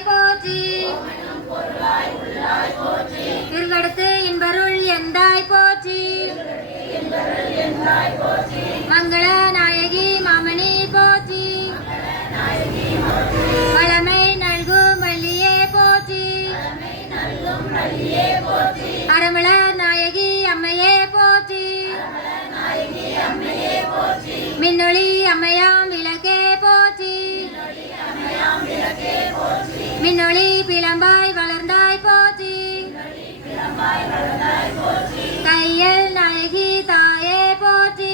உள்ளாய் போற்றி. இருகடுத்து இன்பருள் எந்தாய் போற்றி. மங்கள நாயகி மாமணி போற்றி. வளமை நல்கும் வள்ளியே போற்றி. அறமள நாயகி அம்மையே போற்றி. மின்னொளி அம்மையாம் விளக்கே போற்றி. மின்னொளி பிளம்பாய் வளர்ந்தாய் போற்றி. கையல் நாயகி தாயே போற்றி.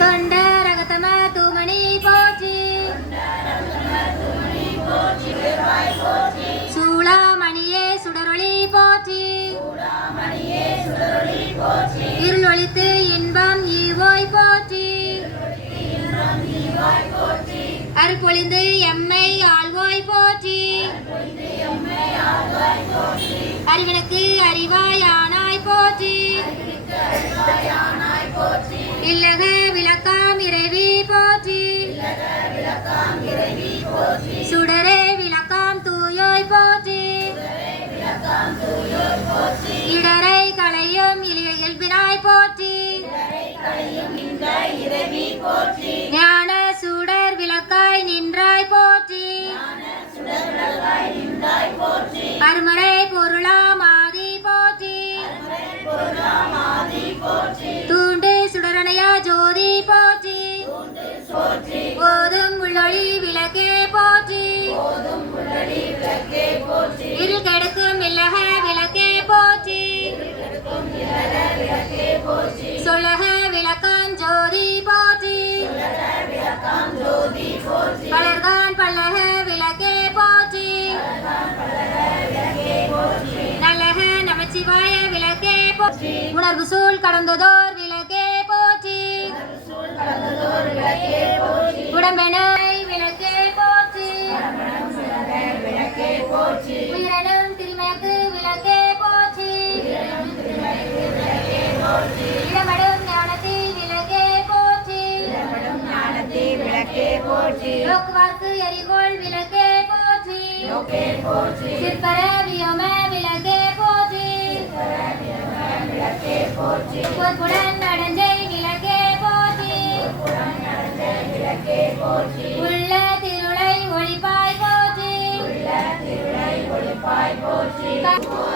தொண்ட ரகத்தம தூமணி போற்றி. சூளாமணியே சுடரொளி போற்றி. இருளொளித்து இன்பம் ஈவோய் போற்றி. அருள்பொழிந்து எம்மை ஆழ்வோய் போற்றி. அறிவனுக்கு அறிவாய் ஆனாய் போற்றி. இல்லக விளக்காம் இறைவி போற்றி. சுடரே விளக்காம் தூயோய் போற்றி. இடரை களையும் இயல்பினாய் போற்றி. ஞான விளக்காய் நின்றாய் போற்றி. அருமறை பொருளாமாதி போற்றி. தூண்டு சுடரணையா ஜோதி போற்றி. போதும் உள்ளொளி விளக்கே போற்றி. உணர்வு சூழ் கடந்ததோர் விளக்கே போற்றி. உடம்பெனை விளக்கே போற்றி. உயிரனும் திருமயக்கு விளக்கே போற்றி. இடமடும் ஞானத்தை விளக்கே போற்றி. விளக்கே போற்றி நோக்குவார்க்கு எரிகோள் விளக்கே போற்றி. சிற்பர வியோம விளக்கே பொற்புடன் நடஞ்சை விளக்கே போற்றி. உள்ள திருளை ஒளிப்பாய் போற்றி தெருகு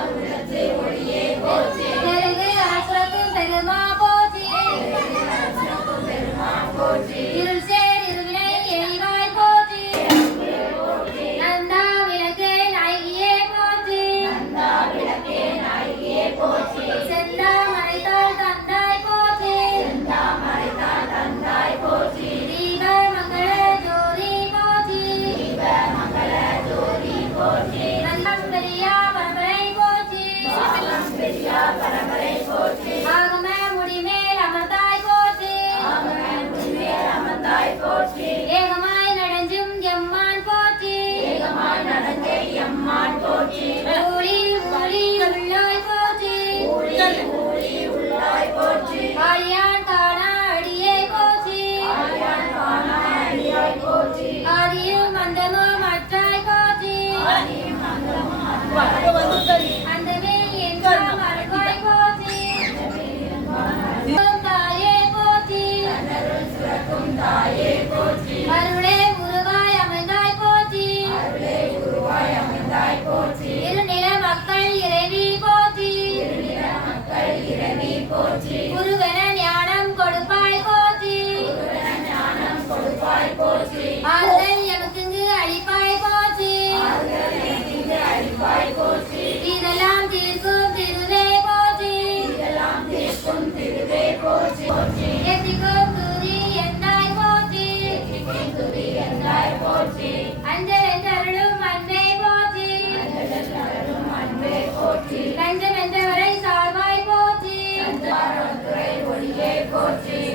தாயே koçi.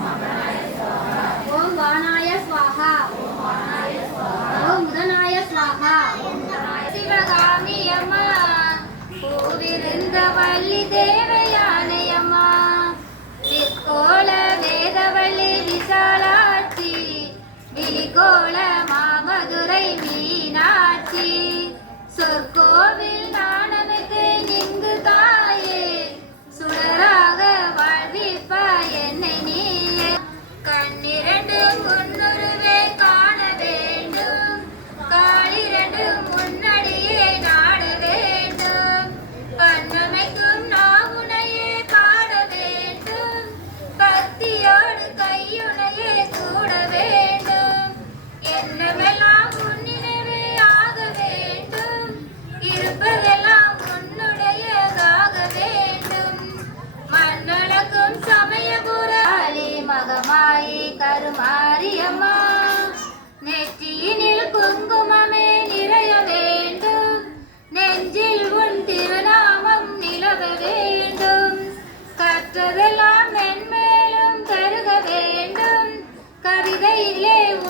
விழிகோள மாமதுரை மீனாட்சி. சொற்கோ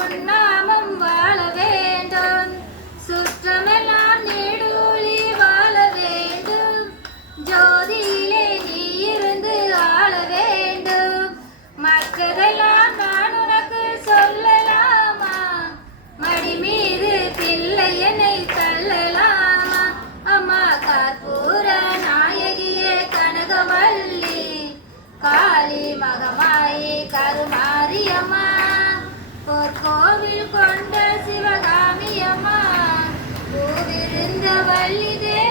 கவிதையிலே வாழ வேண்டும். சுற்றமெல்லாம் நீடூழி வாழ வேண்டும். ஜோதியிலே நீ இருந்து ஆள வேண்டும். மற்றதெல்லாம் நான் உனக்கு சொல்லலாமா? மடி மீது பிள்ளை என்னை தள்ளலாமா? அம்மா நாயகியே கனகவல்லி காளி மகமாயி கருமாரியம்மா கோவில் கொண்ட சிவகாமி அம்மா பூவிருந்த வள்ளி தேவி